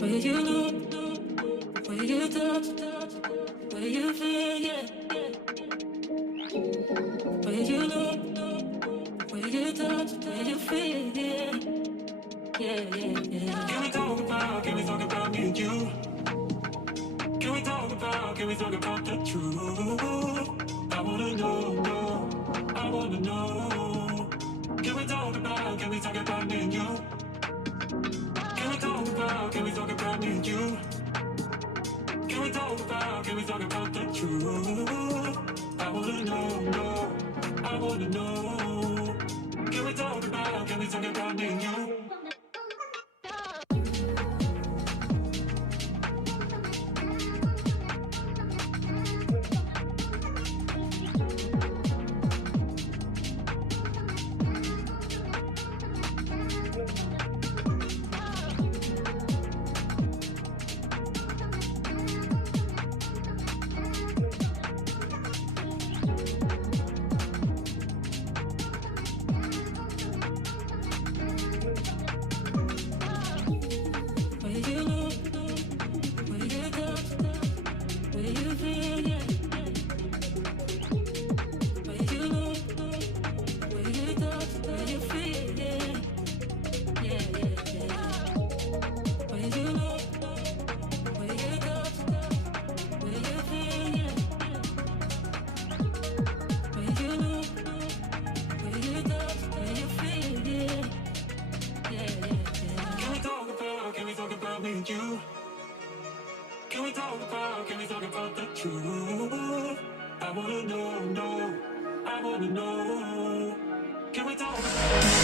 Where you look, where you touch, where you feel, yeah. Where you look, where you touch, where you feel, yeah. Yeah. Can we talk about me and you? Can we talk about the truth? I wanna know, I wanna know. Can we talk about me and you? Can we talk about me and you? Can we talk about the truth? I wanna know, I wanna know. Can we talk about me and you? Can we talk about the truth? I wanna know, I wanna know. Can we talk about